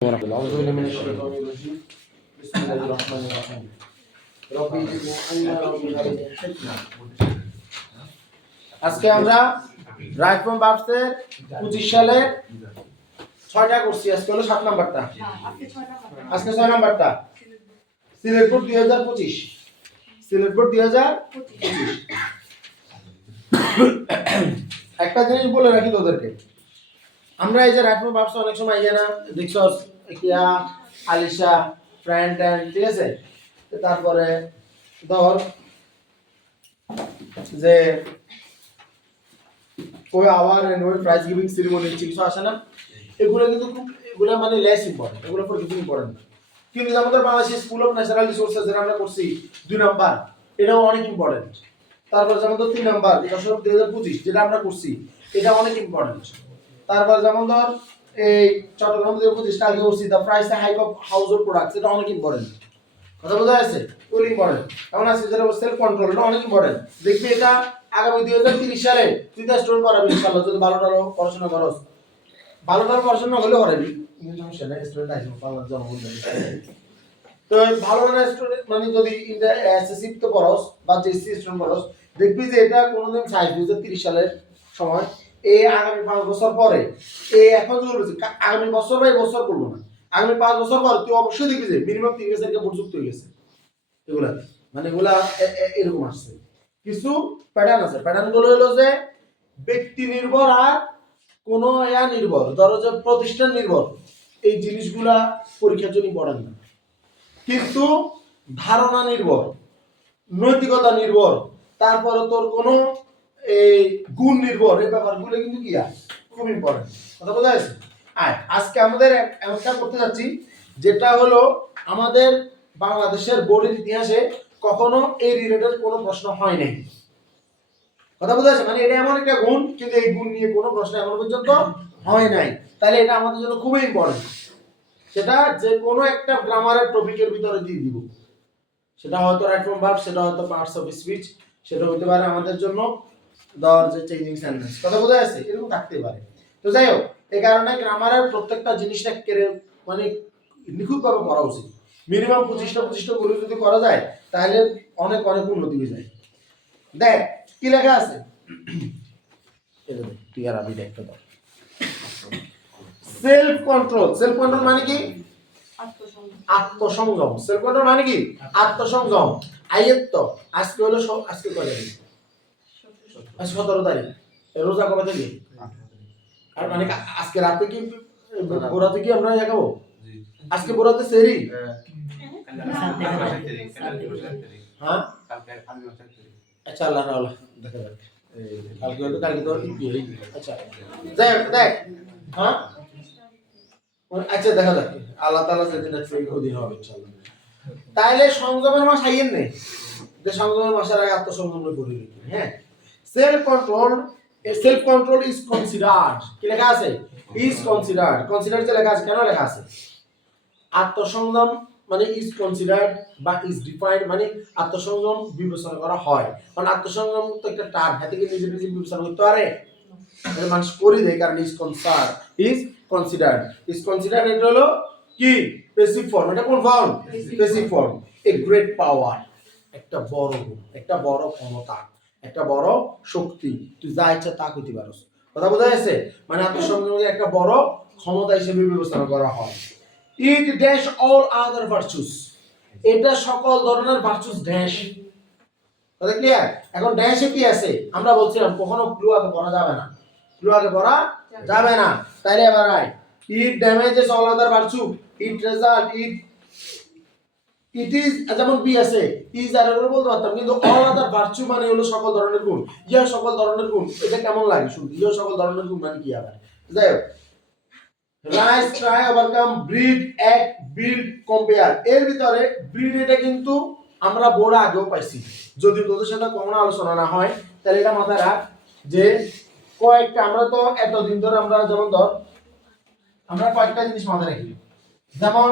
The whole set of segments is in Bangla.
أعوذ بالله من الشيطان الرجيم بسم الله الرحمن الرحيم ربي زدني علما আজকে আমরা রাইট ফ্রম ভার্বসের 25 সালে 6টা করছি। আজকে হলো 7 নাম্বারটা, আজকে 6 নাম্বারটা সিলেট বোর্ড 2025, সিলেট বোর্ড 2025। একটা জিনিস বলে রাখি তোদেরকে, আমরা এই যে রাইট ফ্রম ভার্বস অনেক সময় ইয়া না ডিক্সস কিয়া আলিশা ফ্রেন্ড এন্ড, ঠিক আছে। তারপরে ধর যে ওই আওয়ার এন্ড ওই প্রাইজ গিভিং সেরিমনি কিছু আসে না, এগুলো কিন্তু খুব, এগুলো মানে লেস ইম্পর্টেন্ট, এগুলো ফর কিছু ইম্পর্টেন্ট না। কিন্তু আমাদের Bangladesh school of natural resources যেটা আমরা করছি 2 নাম্বার, এটাও অনেক ইম্পর্টেন্ট। তারপর যেমন 3 নাম্বার দশক 2025 যেটা আমরা করছি, এটা অনেক ইম্পর্টেন্ট। তারপর যেমন ধর এই চট্টগ্রাম 2025 আগে করছি the price hike of household products, এটা অনেক ইম্পর্টেন্ট। কথা বোঝা যাচ্ছে? খুব ইম্পর্টেন্ট। এখন আছে যেটা সেলফ কন্ট্রোল, এটা অনেক ইম্পর্টেন্ট। দেখবি এটা আগামী 2030 সালে তুই তো স্টোর করাবি ইনশাআল্লাহ, যদি ভালোটা পড়াশোনা করস। ভালোটা পড়াশোনা হলে করাবি, কিন্তু সমস্যা নাই, স্টুডেন্ট আইছো পাওয়ার জন্য বলতে। তো ভালো মানে স্টুডেন্ট মানে যদি এসএসসি তো পড়স বা জেএসসি স্টুডেন্ট পড়স, দেখবি যে এটা কোনোদিন 2030 সালের সময় এই আগামী 5 বছর পরে এই এখন যে বলছি আগামী বছর বা বছর বলবো না, আগামী 5 বছর পর তুই অবশ্যই দেখবি যে মিনিমাম 30,000 কে যুক্ত হয়ে গেছে। এগুলা মানে এগুলা এরকম আসছে। কিছু প্যাটার্ন আছে, প্যাটার্ন গুলো হলো যে ব্যক্তি নির্ভর আর কোন ইয়া নির্ভর, ধরো যে প্রতিষ্ঠান নির্ভর, এই জিনিসগুলা পরীক্ষার জন্য ইম্পর্টেন্ট না। কিন্তু ধারণা নির্ভর, নৈতিকতা নির্ভর, তারপরে তোর কোনো এই গুণ নির্ভর, এই ব্যাপারগুলো কিন্তু কি খুব ইম্পর্টেন্ট। কথা বোঝা যাচ্ছে? আজকে আমাদের এমনটা করতে যাচ্ছি যেটা হলো আমাদের বাংলাদেশের বোর্ডের ইতিহাসে কখনো এই রিলেটেড কোনো প্রশ্ন হয় নাই। কথা বোঝা যাচ্ছে? মানে এটা এমন একটা গুণ, কিন্তু এই গুণ নিয়ে কোনো প্রশ্ন এখনো পর্যন্ত হয় নাই। তাহলে এটা আমাদের জন্য খুবই ইম্পর্টেন্ট। সেটা যে কোনো একটা গ্রামারের টপিকের ভিতরে দিয়ে দিব, সেটা হয়তো রাইট ফ্রম ভার্ব, সেটা হয়তো পার্টস অফ স্পিচ, সেটা হতে পারে আমাদের জন্য ধর যে চেঞ্জিং সেন্টেন্স। কথা বোঝা যাচ্ছে? এরকম থাকতে পারে। তো যাই হোক, এই কারণে গ্রামারের প্রত্যেকটা জিনিসটা মানে নিখুঁতভাবে পড়া উচিত। মিনিমাম 25টা গুলো যদি করা যায় তাহলে অনেক অনেক উন্নতি হয়ে যায়। দেখ কি লেখা আছে, এটা দেখ তুই আর আমি দেখতে দাও। সেলফ কন্ট্রোল, সেলফ কন্ট্রোল মানে কি? আত্মসংযম। সেলফ কন্ট্রোল মানে কি? আত্মসংযম, আয়ত্ত। আজকে হলো আজকে কয় তারিখ? 17 তারিখ। রোজা কবে থেকে? আর মানে আজকে রাতে কি বোরাতে কি আমরা খাবো? আজকে বোরাতে সেরি? হ্যাঁ আচ্ছা, আল্লাহ আল্লাহ দেখা যাক। কালকে তো আচ্ছা দেখ হ্যাঁ আচ্ছা দেখা যাক, আল্লাহ তাআলা যেদিন আছে ওই হবে ইনশাআল্লাহ। তাইলে সংযমের মাস আইয়েন নেই যে সংযমের মাসের আগে আত্মসংযম করি। হ্যাঁ, self control, self control is considered, কি লেখা আছে? Is considered. কনসিডার্ড যে লেখা আছে, কেন লেখা আছে? আত্মসংযম মানে ইজ কনসিডার্ড বা ইজ ডিফাইন্ড মানে আত্মসংযম বিবেচনা করা হয়। কারণ আত্মসংযম তো একটা টার্ম, হাতে কি নিজে নিজে বিবেচনা করতে পারে? মানুষ করে দেয়, কারণ is concerned, is considered. Is considered এটা হলো কি? Passive form. এটা কোন ফর্ম? Passive form. A great power, একটা বড় গুণ, একটা বড় ক্ষমতা, একটা বড় শক্তি, তুই যা ইচ্ছা তা করতে পারস। কথা বোঝা যাচ্ছে? মানে আত্মসংযমকে একটা বড় ক্ষমতা হিসেবে বিবেচনা করা হয়। It dash all other virtues, এটা সকল ধরনের ভার্চুস ড্যাশ। কথা ক্লিয়ার? এখন ড্যাশে কি আছে? আমরা বলছিলাম কখনো ক্লু আগে পড়া যাবে না, ক্লু আগে পড়া যাবে না। তাইলে এবার it damages all other virtue, it result, it is, যেমন বি আছে ইজ আর এগুলো বলতে পারতাম, কিন্তু অল আদার ভার্চু মানে হলো সকল ধরনের গুণ। ইয়া সকল ধরনের গুণ, এটা কেমন লাগে শুনতে? ইয়া সকল ধরনের গুণ মানে কি আবার? যাই হোক, rise, try, overcome, breed, act, build, compare, এর ভিতরে ব্রিড এটা কিন্তু আমরা বোর্ডে আগেও পাইছি। যদি তোদের সাথে কমন আলোচনা না হয় তাহলে এটা মাথায় রাখ যে কয়েকটা, আমরা তো এতদিন ধরে আমরা যেমন ধর আমরা কয়েকটা জিনিস মাথায় রাখি, যেমন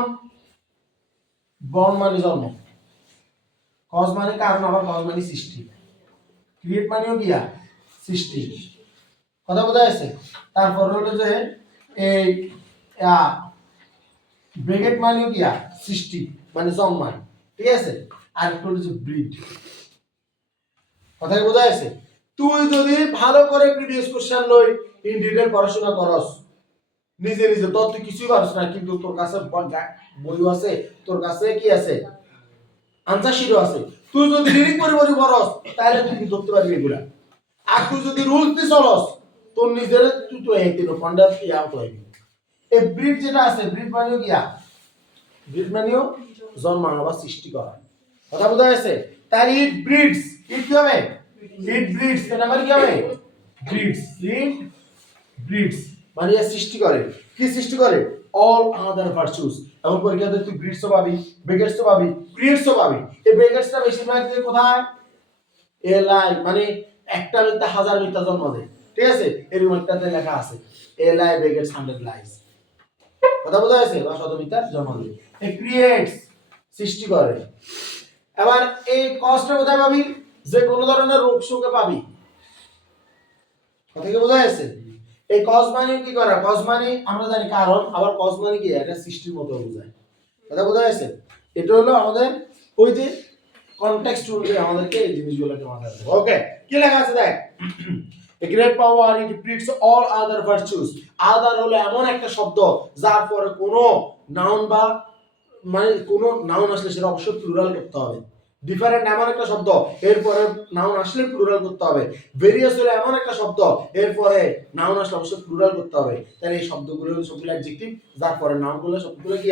বর্ণ মানে জন্ম, কজ মানে কারণ, আবার কজ মানে সৃষ্টি, ক্রিয়েট মানেও কি সৃষ্টি। কথা বোঝা যাচ্ছে? তারপর হলো যে এই বেগেট মানে কি সৃষ্টি মানে জন্মায়, ঠিক আছে। আর একটা হলো যে ব্রিড, কথা কি বোঝা যাচ্ছে? তুই যদি ভালো করে প্রিভিয়াস কোশ্চেন লই ইন ডিটেইল পড়াশোনা করস নিজে নিজে তো তুই কিছুই পারছ না, কিন্তু তোর কাছে বই আছে, তোর কাছে কি আছে আনসার শিটও আছে, তুই যদি রিডিং করে বই পড়স তাহলে তুই ধরতে পারবি এগুলা। আর তুই যদি রুলস দিয়ে চলস তোর নিজের তুই তো এই তিন পয়েন্ট আউট হইবি। এই ব্রিড যেটা আছে, ব্রিড মানেও কি ব্রিড মানেও জন্মানো বা সৃষ্টি করা, কথা বোঝা যাচ্ছে? তাহলে ইট ব্রিডস, ইট কি হবে? ইট ব্রিডস, এটা মানে কি হবে? ব্রিডস, ইট ব্রিডস মানে সৃষ্টি করে, কি সৃষ্টি করে? All other virtues. এবং পরীক্ষাতে তুই ব্রিডসও পাবি, বেগেটসও পাবি, ক্রিয়েটসও পাবি। এই বেগেটসটা বেশিরভাগ থেকে কোথায়? এ লাই মানে একটা মিথ্যা হাজার মিথ্যা জন্ম দেয়, ঠিক আছে, এরকম একটাতে লেখা আছে এ লাই বেগেটস 100 লাইস, কথা বোঝা যাচ্ছে? বা শত মিথ্যার জন্ম দেয়। এই ক্রিয়েটস সৃষ্টি করে। এবার এই কজটা কোথায় পাবি? যে কোনো ধরনের রোগ শোকে পাবি, কথা কি বোঝা যাচ্ছে? এই কজ মানে কি করে? কজ মানে আমরা জানি কারণ, আবার কজ মানে কি এটা সৃষ্টির মতো বোঝায়, কথা বোঝা যাচ্ছে? এটা হলো আমাদের ওই যে কনটেক্সট অনুযায়ী আমাদেরকে এই জিনিসগুলোকে মাথায় রাখতে হবে। ওকে, কি লেখা আছে দেখ, a great power it breeds all other virtues. other হলো এমন একটা শব্দ যার পরে কোনো নাউন বা মানে কোনো নাউন আসলে সেটা অবশ্যই প্লুরাল করতে হবে। ডিফারেন্ট এমন একটা শব্দ এরপরে নাউন আসলে প্লুরাল করতে হবে। ভেরিয়াস হলো এমন একটা শব্দ এরপরে নাউন আসলে অবশ্যই প্লুরাল করতে হবে। তাহলে এই শব্দগুলো হলো সবগুলো অ্যাডজেক্টিভ, যার পরে নাউনগুলো সবগুলো কি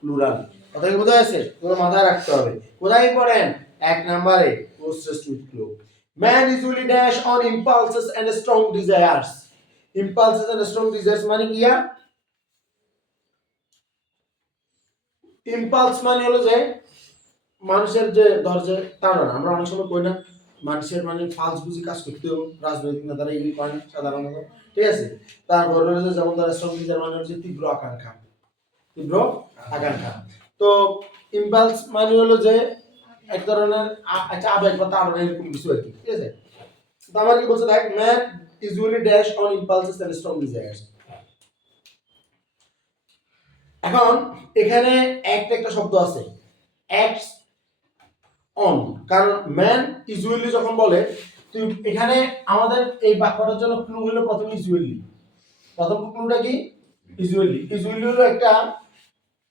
প্লুরাল, কথা কি বোঝা যাচ্ছে? তোমরা মাথায় রাখতে হবে। কোথায় পড়েন? এক নম্বরে possessed with clue. Man usually dash on impulses and strong desires. Impulses and strong desires মানে কি? ইম্পালস মানে হলো যে মানুষের যে ধৈর্যের টানা, আমরা অনেক সময় কই না মানুষের মানে ফালস বুঝি কাজ করতে হবে, রাজনৈতিক নেতারা এগুলি করে না সাধারণত, ঠিক আছে। তারপর হলো যে যেমন তারা শ্রম নিজের মানে হচ্ছে তীব্র আকাঙ্ক্ষা, তীব্র আকাঙ্ক্ষা। তো ইম্পালস মানে হলো যে এক ধরনের একটা আবেগ বা তাড়না এরকম কিছু আর কি, ঠিক আছে। তো আমার কি বলছে দেখ, man usually dash on impulses and strong desires. এখন এখানে একটা শব্দ আছে অ্যাক্টস অন, কারণ ম্যান ইউজুয়ালি যখন বলে তুই এখানে আমাদের এই বাক্যটার জন্য ক্লু হলো প্রথম ইউজুয়ালি, প্রথম ক্লুটা কি? ইউজুয়ালি। ইউজুয়ালি হলো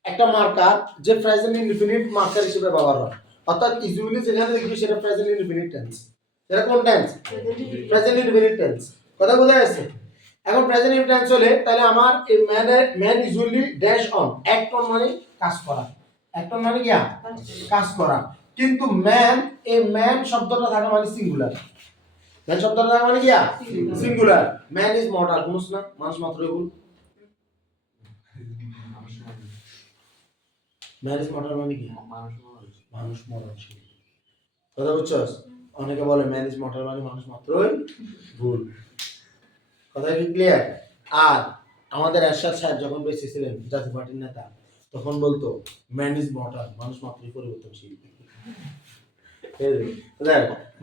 একটা মার্কার যে প্রেজেন্ট ইনডিফিনিট মার্কার হিসেবে ব্যবহার হয়, অর্থাৎ ইউজুয়ালি যেখানে দেখবি সেটা প্রেজেন্ট ইনডিফিনিট টেন্স। সেটা কোন টেন্স? প্রেজেন্ট ইনডিফিনিট টেন্স, কথা বোঝা যাচ্ছে? এখন প্রেজেন্ট ইনডিফিনিট টেন্স হলে তাহলে আমার এই man usually dash on, act on মানে কাজ করা, অ্যাক্ট অন মানে কি কাজ করা। কিন্তু ম্যান, এই ম্যান শব্দটা থাকে মানে সিঙ্গুলার, ম্যান শব্দটা থাকে মানে কি সিঙ্গুলার। ম্যান ইজ মর্টাল, বুঝছ না? মানুষ মাত্রই ভুল। ম্যান ইজ মর্টাল মানে কি? মানুষ মরণশীল, কথা বুঝছস? অনেকে বলে ম্যান ইজ মর্টাল মানে মানুষ মাত্রই ভুল, কথা কি ক্লিয়ার? আর আমাদের এরশাদ সাহেব যখন বেঁচে ছিলেন জাতীয় পার্টির নেতা, তখন বলতো ম্যান ইজ মর্টাল, মানুষ মাত্রই পরিবর্তনশীল।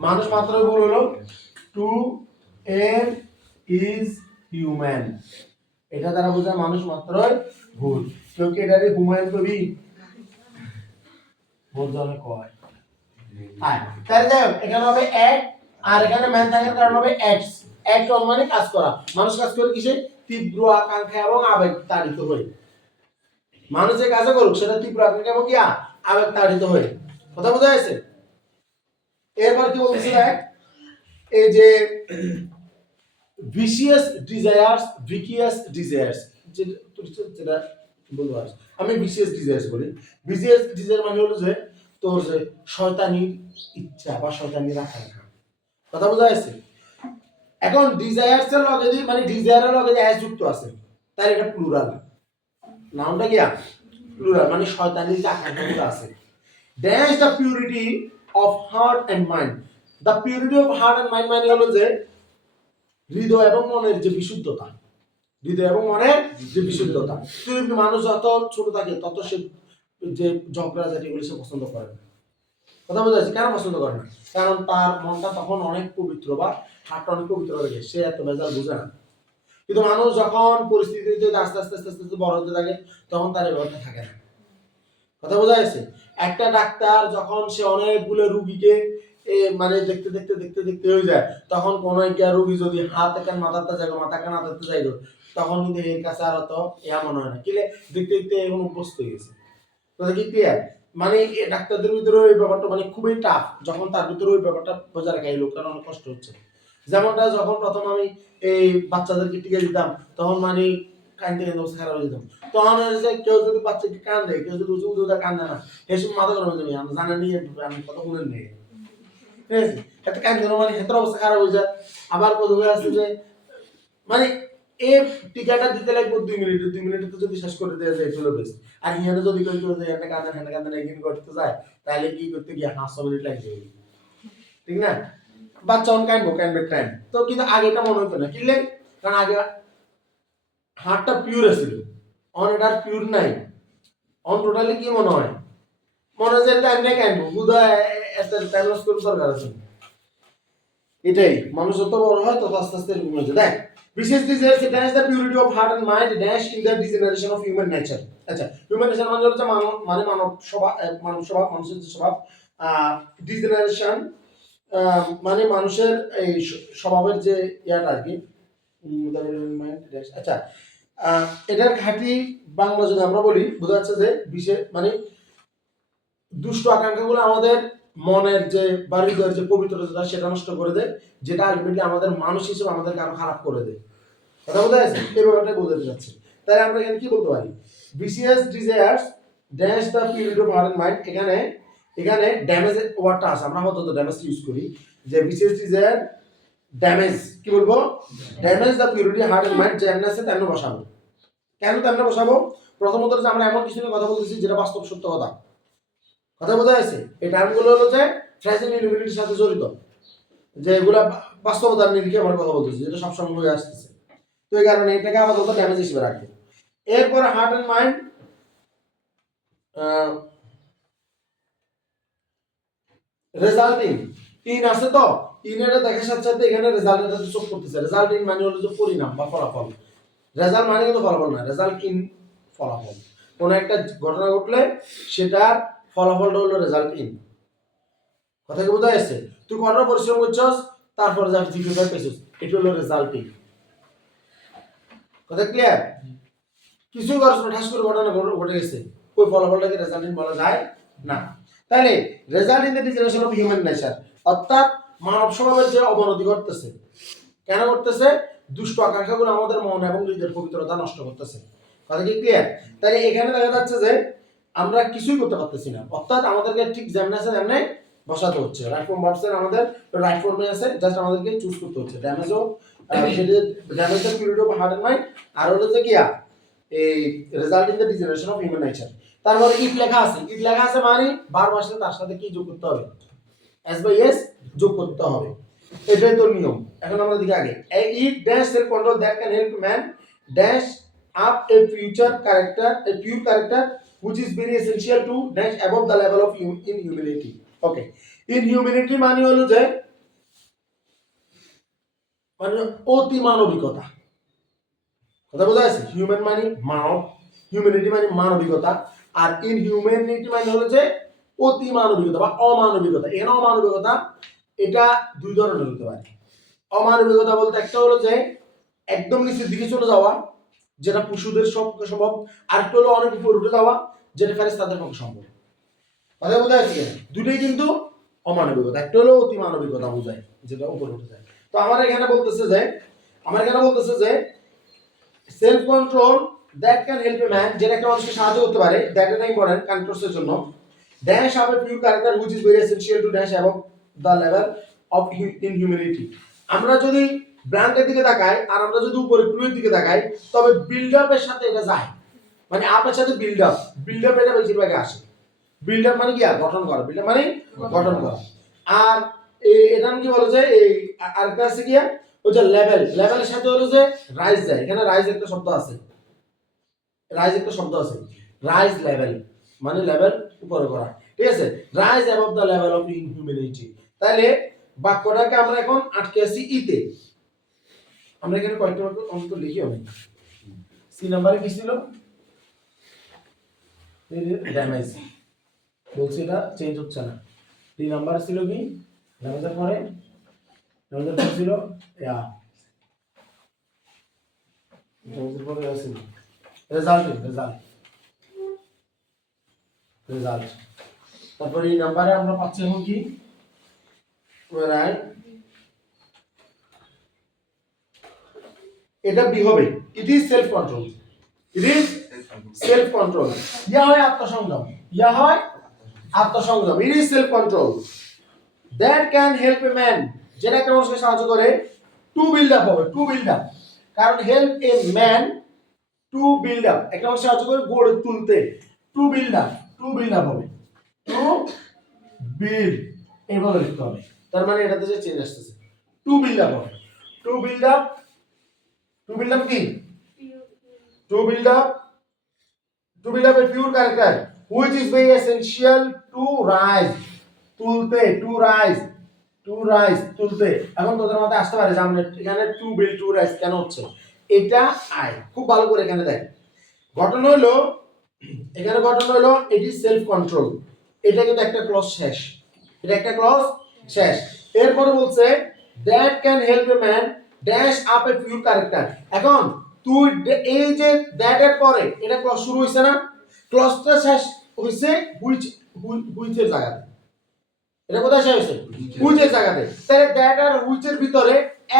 মানুষ মাত্রই ভুল হলো টু এম ইজ হিউম্যান, এটা দ্বারা বোঝায় মানুষ মাত্রই ভুল। কেউ কি এটারে হুমায়ুন কবি বোঝানো কয়? তাহলে যাই হোক, এখানে হবে এক, আর এখানে ম্যান থাকার কারণ হবে এক্স। অ্যাক্ট অন মানে কাজ করা, মানুষ কাজ করে কিসে? তীব্র আকাঙ্ক্ষা এবং আবেগ তাড়িত হয়ে। মানুষ যে কাজ করুক সেটা তীব্র আকাঙ্ক্ষা এবং কি আবেগ তাড়িত হয়ে, কথা বোঝা যাচ্ছে? এরপর কি বলতেছে দেখ, এই যে ভিসিয়াস ডিজায়ার্স, ভিকিয়াস ডিজায়ার্স, যেটা বলবো আমি ভিসিয়াস ডিজায়ার্স বলি। ভিসিয়াস ডিজায়ার মানে হলো যে তোর যে শয়তানির ইচ্ছা বা শয়তানির আকাঙ্ক্ষা, কথা বোঝা যাচ্ছে? এখন ডিজায়ার্স এর লগে মানে ডিজায়ারের লগে এস যুক্ত আছে, তাই এটা প্লুরাল, নাউনটা কি প্লুরাল, মানে শয়তানির যে আকাঙ্ক্ষাগুলো আছে। Dash the purity of heart and mind. The purity of heart and mind মানে হলো যে হৃদয় এবং মনের যে বিশুদ্ধতা, হৃদয় এবং মনের যে বিশুদ্ধতা। তুই মানুষ যত ছোট থাকে তত সে যে ঝগড়া জাতিগুলো সে পছন্দ করে না, কথা বোঝা যাচ্ছে? কেন পছন্দ করে না? কারণ তার মনটা তখন অনেক পবিত্র বা হাতটা অনেক পবিত্র হয়ে গেছে, সে এত ভেজাল বোঝে না। কিন্তু মানুষ যখন পরিস্থিতিতে আস্তে আস্তে আস্তে আস্তে বড় হতে থাকে তখন তার এই ব্যাপারটা থাকে না। কথা বোঝা যাচ্ছে? একটা ডাক্তার যখন সে অনেকগুলো রুগীকে মানে দেখতে দেখতে দেখতে দেখতে হয়ে যায়, তখন কোন একটা রুগী যদি হাত এখান মাথাতে যাবে, মাথা কান হাতাতে যাইব, তখন কিন্তু এর কাছে আর অত মনে হয় না, কিলে দেখতে দেখতে এখন অভ্যস্ত হয়ে গেছে। কথা কি ক্লিয়ার? মানে ডাক্তারদের ভিতরে ওই ব্যাপারটা মানে খুবই টাফ, যখন তার ভিতরে ওই ব্যাপারটা বোঝা রাখা, এই লোকটার অনেক কষ্ট হচ্ছে। যেমনটা যখন প্রথম আমি এই বাচ্চাদেরকে টিকা দিতাম, তখন মানে কান্দতে কান্দতে অবস্থা খারাপ হয়ে যেতাম। তখন কেউ যদি বাচ্চাকে কান্দে, কেউ যদি উঁচু উঁচু কান্দে না, এসব মাথা গরম হয়ে যাবে, আমি জানা নিয়ে আমি কত বলেন নেই, ঠিক আছে? এত কান্দে মানে হেতর অবস্থা খারাপ হয়ে যায়। আবার কত হয়ে আসছে যে মানে এই টিকাটা দিতে লাগবে 2 মিনিট, 2 মিনিটে তো যদি শেষ করে দেওয়া যায় চলে বেশ। আর ইয়ানে যদি কেউ কেউ যায় এনে কান্দে একদিন করতে যায়, তাহলে কি করতে গিয়ে 500 মিনিট লাগে যাবে, ঠিক না? বাচ্চা অন কাইন্ড টাইম তো, কিন্তু আগে এটা মনে হতো না, কিনলে কারণ আগে হার্টটা পিওর ছিল, অন এটা পিওর নাই। অন টোটালি কি মনে হয়, মনে হয় যে টাইম নেই কাইন্ড বুধা এত টাইম লস করে দরকার আছে। এটাই মানুষ যত বড় হয় তত আস্তে আস্তে এরকম হয়ে যায়। দেখ বিশেষ disease dash the purity of heart and mind dash in the degeneration of human nature. আচ্ছা, হিউম্যান নেচার মানে হচ্ছে মানব স্বভাব, মানুষের যে স্বভাব। ডিজেনারেশন মানে মানুষের এই স্বভাবের যে ইয়াটা আর কি। আচ্ছা, এটার খাঁটি বাংলা যদি আমরা বলি, বোঝা যাচ্ছে যে বিশেষ মানে দুষ্ট আকাঙ্ক্ষাগুলো আমাদের মনের যে বা হৃদয়ের যে পবিত্রতা সেটা নষ্ট করে দেয়, যেটা আলটিমেটলি আমাদের মানুষ হিসেবে আমাদেরকে আরো খারাপ করে দেয়। কথা বোঝা যাচ্ছে? এই ব্যাপারটা বোঝাতে যাচ্ছে। তাই আমরা এখানে কি বলতে পারি, BCS desires dash the purity of heart and mind. এখানে ড্যামেজ ওয়ার্ডটা আছে, আমরা হয়তো তো ড্যামেজ ইউজ করি, যে বিসিএস ডিজায়ার ড্যামেজ, কি বলবো, damage the purity heart and mind, যেমন আছে তেমন বসাবো। কেন তেমন বসাবো? প্রথমত যে আমরা এমন কিছু নিয়ে কথা বলতেছি যেটা বাস্তব সত্য কথা। কথা বোঝা যাচ্ছে? এই টার্মগুলো হলো যে ফ্রাইজিং ইউনিটির সাথে জড়িত, যে এগুলা বাস্তবতার নিরিখে আমরা কথা বলতেছি, যেটা সবসময় হয়ে আসতেছে। তো এই কারণে এটাকে আপাতত ড্যামেজ হিসেবে রাখবো। এরপরে heart and mind resulting in আছে, তো ইনের দেখার সাথে সাথে এখানে রেজাল্টের সাথে যোগ করতেছে। রেজাল্টিং মানে হলো যে পরিণাম বা ফলাফল। রেজাল্ট মানে কিন্তু ফলাফল না, রেজাল্ট ইন ফলাফল। কোন একটা ঘটনা ঘটলে সেটার ফলাফলটা হলো রেজাল্ট ইন। কথা কি বোঝা যাচ্ছে? তুই কঠোর পরিশ্রম করছস, তারপরে যা জিপিএ পেয়েছিস, এটা হলো রেজাল্টিং। কথা ক্লিয়ার? কিছুই করছ না, ঠাস করে ঘটনা ঘটে গেছে, ওই ফলাফলটাকে রেজাল্টিং বলা যায় না। তাহলে result in the degeneration of human nature, অর্থাৎ মানব স্বভাবের যে অবনতি ঘটতেছে, কেন ঘটতেছে? দুষ্ট আকাঙ্ক্ষাগুলো আমাদের মন এবং হৃদয়ের পবিত্রতা নষ্ট করতেছে। কথা কি ক্লিয়ার? তাহলে এখানে দেখা যাচ্ছে যে আমরা কিছুই করতে পারতেছি না, অর্থাৎ আমাদেরকে ঠিক যেমন আছে তেমনি বসাতে হচ্ছে। রাইট ফর্ম ভার্বসের আমাদের রাইট ফর্মে আছে, জাস্ট আমাদেরকে চুজ করতে হচ্ছে। ড্যামেজও damage the purity of heart and mind, আর হলো যে কি এই result in the degeneration of human nature. তারপরে ইট লেখা আছে, ইট লেখা আছে মানে ভার্ব আসলে তার সাথে কি যোগ করতে হবে? এস বাই এস যোগ করতে হবে, এটাই তো নিয়ম। এখন আমরা দেখি আগে, it dash self control that can help man dash up A future character, A pure character which is very essential to dash above the level of inhumanity. Okay, inhumanity মানে হলো যে মানে অতি মানবিকতা। কথা বোঝা যাচ্ছে? হিউম্যান মানে মানব, হিউম্যানিটি মানে মানবিকতা, আর ইনহিউম্যানিটি মানে হলো যে অতি মানবিকতা বা অমানবিকতা। এখানে অমানবিকতা এটা দুই ধরনের হতে পারে। অমানবিকতা বলতে একটা হলো যে একদম নিচের দিকে চলে যাওয়া, যেটা পশুদের পক্ষে সম্ভব, আর একটা হলো অনেক উপরে উঠে যাওয়া, যেটা ফেরেশতাদের পক্ষে সম্ভব। কথা বোঝা যাচ্ছে? দুটোই কিন্তু অমানবিকতা, একটা হলো অতি মানবিকতা বোঝায়, যেটা উপরে উঠে যায়। তো আমার এখানে বলতেছে যে self control that can help a man, যেটা একটা মানুষকে সাহায্য করতে পারে, দ্যাট ইজ ইম্পর্টেন্ট কন্ট্রোলের জন্য। Dash up a pure character which is very essential to dash above the level of inhumanity. আমরা যদি ব্র্যান্ডের দিকে তাকাই আর আমরা যদি উপরে ক্রুয়ের দিকে তাকাই, তবে বিল্ড আপের সাথে এটা যায়, মানে আপের সাথে বিল্ড আপ এটা বেশিরভাগ আসে। বিল্ড আপ মানে কি? আর গঠন করা, বিল্ড আপ মানে গঠন করা। আর এটা কি বলে যে এই আরেকটা আছে কি, ওই যে লেভেলের সাথে হলো যে রাইজ যায়। এখানে রাইজ একটা শব্দ আছে, রাইজ লেভেল মানে লেভেল উপরে করা, ঠিক আছে? Rise above the level of ইনহিউম্যানিটি। তাহলে বাক্যটাকে আমরা এখন আটকে আছি ইতে। আমরা এখানে কয়েকটা বাক্য অন্তত লিখি অনেক। সি নাম্বারে কি ছিল? ড্যামেজ, বলছি এটা চেঞ্জ হচ্ছে না। ডি নাম্বার ছিল কি? ড্যামেজের পরে ছিল ইয়া, ড্যামেজের পরে ছিল রেজাল্ট। তারপরে এই নাম্বারে আমরা পাচ্ছি এখন কি? রাইট, এটা বি হবে। It is self control. It is self control. Yeah হয় আত্মসংযম। It is self control that can help a man, যেটা একটা মানুষকে সাহায্য করে টু বিল্ড আপ হবে। টু বিল্ড আপ, কারণ help a man to build up, একটা মানুষ সাহায্য করে গড়ে তুলতে। টু বিল্ড আপ হবে। টু বিল্ড এইভাবে লিখতে হবে। তার মানে এটাতে যে চেঞ্জ আসতেছে, টু বিল্ড আপ হবে। টু বিল্ড আপ কি? Two build up a pure character which is very essential to rise, তুলতে, টু রাইজ তুলতে। এখন তোদের মধ্যে আসতে পারে যে আমরা এখানে টু বিল্ড টু রাইজ কেন হচ্ছে, এটা আয় খুব ভালো করে এখানে দেখ। ঘটনা হলো এটি সেলফ কন্ট্রোল, এটা কিন্তু একটা ক্লজ শেষ। এরপরে বলছে that can help a man dash up a pure character. এখন তুই এই যে দ্যাট এর পরে এটা ক্লজ শুরু হইছে না, ক্লজটা শেষ হইছে হুইচ এর জায়গাতে। এটা কোথায় শেষ হইছে? হুইচ এর জায়গাতে। তাহলে দ্যাট আর হুইচ এর ভিতরে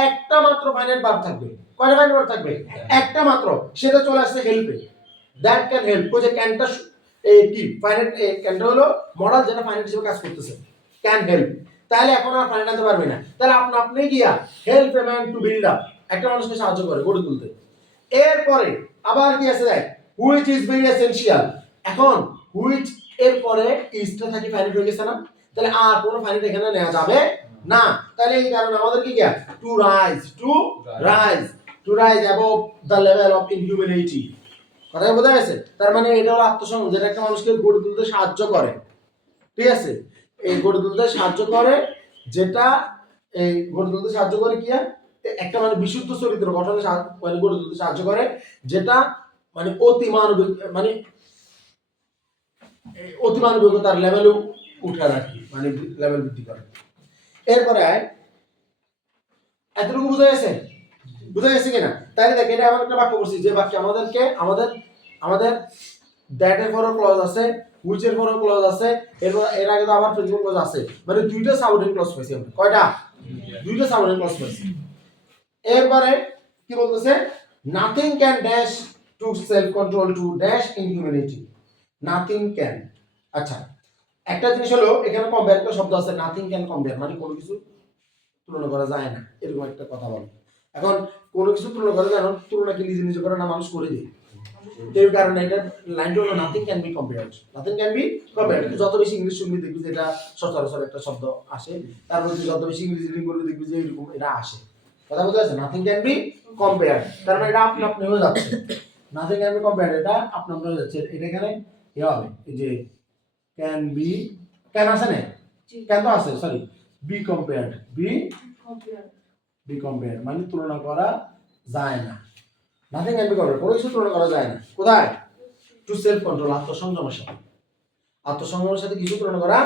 একটা মাত্র ফাইনাইট ভার্ব থাকবে। কয়টা ফাইনাইট ভার্ব থাকবে? একটা মাত্র। সেটা চলে আসছে হেল্পে। দ্যাট ক্যান হেল্প, ওই যে ক্যানটা কি ফাইনাইট, ক্যানটা হলো মডেল যেটা ফাইনাইট হিসেবে কাজ করতেছে, ক্যান হেল্প। তাহলে এখন আর ফাইনাইট আনতে পারবে না। তাহলে আপনি গিয়া help a man to build up, একটা মানুষকে সাহায্য করে গড়ে তুলতে। এরপরে আবার কি আছে দেখ, হুইচ ইজ ভেরি এসেনশিয়াল। এখন হুইচ এর পরে ইজটা থাকি ফাইনাইট হয়ে গেছে না, তাহলে আর কোনো ফাইনাইট এখানে নেওয়া যাবে না। তাহলে এই কারণে আমাদের কি গিয়া to rise above the level of ইনহিউম্যানিটি। কথাটা বোঝা গেছে? তার মানে এটা হলো আত্মসংযম, যেটা একটা মানুষকে গড়ে তুলতে সাহায্য করে। ঠিক আছে, এই গড়ে তুলতে সাহায্য করে, যেটা এই গড়ে তুলতে সাহায্য করে কি একটা মানে বিশুদ্ধ চরিত্র গঠনে মানে গড়ে তুলতে সাহায্য করে, যেটা মানে অতি মানবিকতার লেভেলে উঠে রাখি, মানে লেভেল বৃদ্ধি করে। এরপরে এতটুকু বোঝা গেছে কিনা? তাহলে দেখ, এটা এমন একটা বাক্য বলছি যে বাক্যে আমাদের দ্যাট এর পরও ক্লজ আছে, হুইচ এর পরও ক্লজ আছে, এর আগে তো আবার প্রিন্সিপাল ক্লজ আছে, মানে দুইটা সাবঅর্ডিনেট ক্লজ পাইছি আমরা। কয়টা? দুইটা সাবঅর্ডিনেট ক্লজ পাইছি। এরপরে কি বলতেছে? Nothing can dash to self control to dash inhumanity. Nothing can, আচ্ছা একটা জিনিস হলো এখানে কম্পেয়ার একটা শব্দ আছে, নাথিং ক্যান কম্পেয়ার, মানে কোনো কিছু তুলনা করা যায় না, এরকম একটা কথা বলে। এখন কোনো কিছু তুলনা করা যায় না, তুলনা কি নিজে করে না, মানুষ করে দেয়। এই কারণে এটা লাইনটা হলো নাথিং ক্যান বি কম্পেয়ার্ড। যত বেশি ইংলিশ শুনবি দেখবি যে এটা সচরাচর একটা শব্দ আসে, তার মধ্যে যত বেশি ইংরেজি রিডিং করবি দেখবি যে এরকম এটা আসে। কথা বুঝতে পারছেন? নাথিং ক্যান বি কম্পেয়ার্ড, তার মানে এটা আপনি হয়ে যাচ্ছে। নাথিং ক্যান বি কম্পেয়ার্ড, এটা আপনি হয়ে যাচ্ছে। এটা এখানে কি হবে? এই যে ক্যান বি, ক্যান আছে না, ক্যান তো আছে, sorry, B compared, B compared মানে তুলনা করা যায় না। নাথিং ক্যান বি কম্পেয়ার্ড, কোনো কিছু তুলনা করা যায় না। কোথায়? টু সেলফ কন্ট্রোল, আত্মসংযমের সাথে কিছু তুলনা করা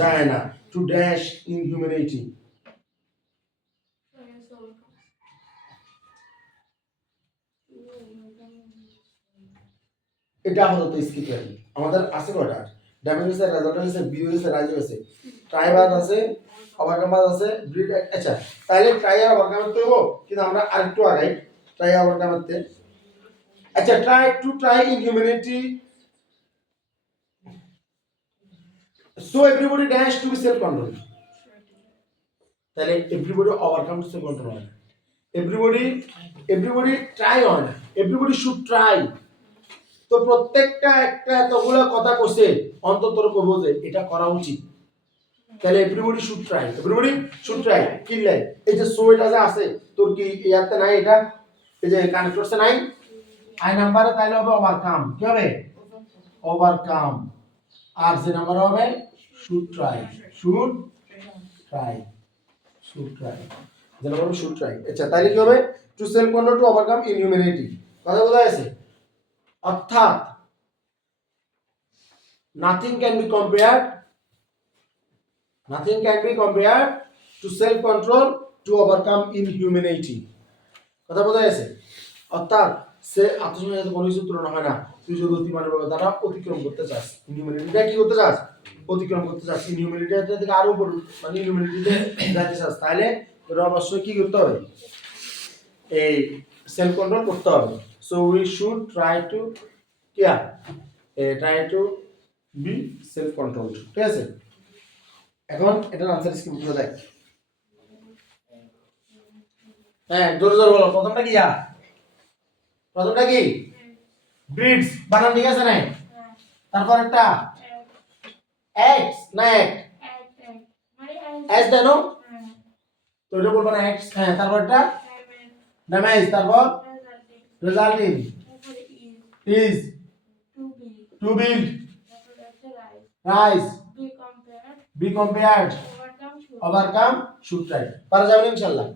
যায় না। টু ড্যাশ ইনহিউম্যানিটি, এটা আপাতত স্কিপ করি। আমাদের আছে কয়টা? ড্যামেজ আছে, রেজাল্ট আছে, বিউ আছে, রাইজ আছে, ট্রাইবাদ আছে, ওভারকাম আছে, ব্রিড। আচ্ছা তাহলে ট্রাই আর ওভারকাম করতে হবো, কিন্তু আমরা আরেকটু আগাই ট্রাই আর ওভারকাম করতে। আচ্ছা, try ইনহিউম্যানিটি, so everybody dash to be self control, তাহলে everybody overcome to self control হয় না, everybody try হয় না, everybody should try। তো প্রত্যেকটা একটা এতগুলো কথা কইছে, অন্তত কইব যে এটা করা উচিত। তাহলে everybody should try কি লাই, এই যে সো এটা যে আছে তোর কি ইয়াতে নাই, এটা এই যে কানেক্ট করছে নাই আই নাম্বারে, তাহলে হবে ওভারকাম। কি হবে? ওভারকাম। আর যে নাম্বার হবে should try। যেন বলবো শুড ট্রাই। আচ্ছা তাহলে কি হবে to self control to overcome inhumanity, কথা বোঝা গেছে? অর্থাৎ nothing can be compared to self control to overcome inhumanity, কথা বোঝা গেছে? অর্থাৎ সে আত্মসংযমের সাথে কোনো কিছু তুলনা হয় না তুই যদি অতিমানবতা দ্বারা অতিক্রম করতে চাস, ইনহিউম্যানিটিটা কি করতে চাস, অতিক্রম করতে চাস, ইনহিউম্যানিটিটা থেকে আরো উপর মানে ইনহিউম্যানিটিতে যেতে চাস, তাহলে তোর অবশ্যই কি করতে হবে, এই সেলফ কন্ট্রোল করতে হবে। So we should try to B self control, ঠিক আছে? এখন এটার আনসার স্ক্রিপ্টটা দেখ। হ্যাঁ জোরে জোরে বলো, প্রথমটা কি প্রথমটা কি ব্রিডস, বানান ঠিক আছে না? তারপর একটা এক্স না এক এস দেন, তো এটা বলবো না এক্স, হ্যাঁ তারপরটা ড্যামেজ, তারপর resulting is to build rice B compared overcome should try. পারা যাবে ইনশাআল্লাহ,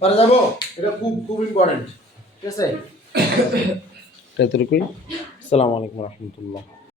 পারা যাবো, এটা খুব খুব ইম্পর্টেন্ট, ঠিক আছে? এতটুকুই। আসসালামু আলাইকুম রহমতুল্লাহ।